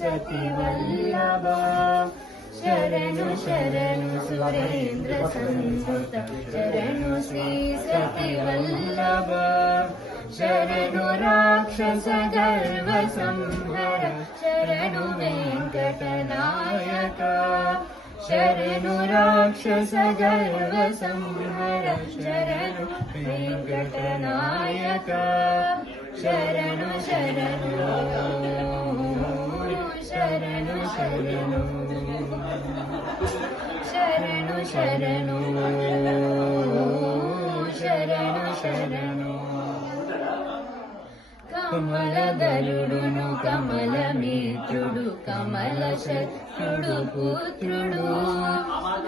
सति वल्लभ शरणु शरणु सुरेन्द्र संयुत शरणु श्री सति वल्लभ शरणु राक्षस गर्व संहर शरणु वेंकटनायक शरणु राक्षस गर्व संहर शरणु वेंकटनायक शरणु शरणु शरणु शरणु शरणु शरणु शरणु शरणु कमलदरुडुनु कमलमित्रुडु कमलशत्रुडु पुत्रुडु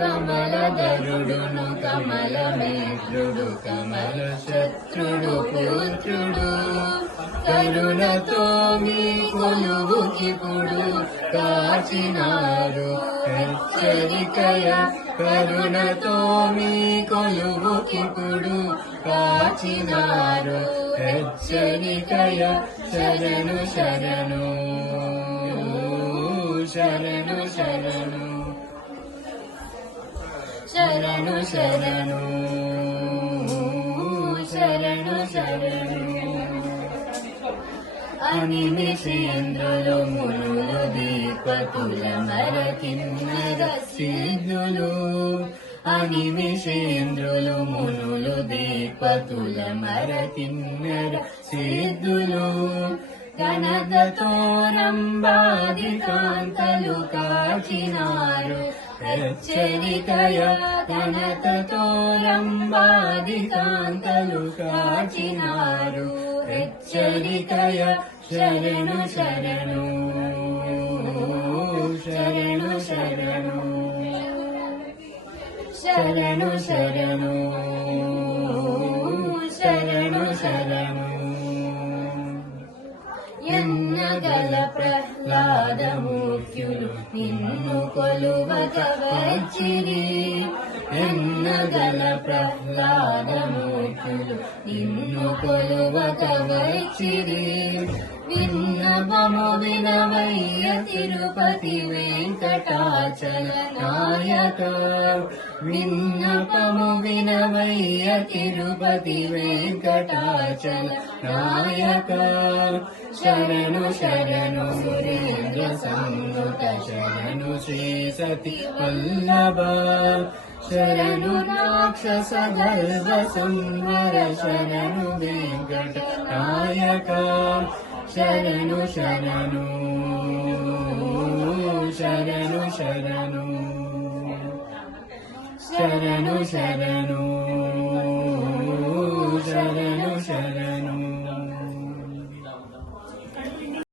कमलदरुडुनु कमलमित्रुडु कमलशत्रुडु पुत्रुडु करुणतो मी కొలువుకిపుడు కాచినారు హెచ్చరికయ కరుణతో మీ కొలువుకిపుడు కాచినారు హెచ్చరికయ శరణు శరణు శరణు శరణు శరణు శరణు శరణు శరణు అనిమిషేంద్రులు మునులు దీపతుల మరకిన్నర సిద్ధులు అనిమిషేంద్రులు మునులు దీపతుల మరకిన్నర సిద్ధులు కనకతోరంబాది కాంతలు కాచినారు హెచ్చరికయ కనకతోరంబాది కాంతలు కాచినారు హెచ్చరికయ శరణు శరణు శరణు శరణు శరణు శరణు శరణు శరణు ఎన్నగల ప్రహ్లాదముఖ్యులు నిన్ను కొలువక వచ్చిరి ఎన్నగల ప్రహ్లాదముఖ్యులు నిన్ను కొలువక వచ్చిరి విన్నపము వినవయ్య తిరుపతి వెంకటాచల నాయక విన్నపము వినవయ్య తిరుపతి వెంకటాచల నాయక శరణు శరణు సురేంద్ర సంయుత శరణు శ్రీ సతి వల్లభ శరణు రాక్షస గర్వ సంవర శరణు వెంకట నాయక శరణు శరణు శరణు శరణు శరణు శరణు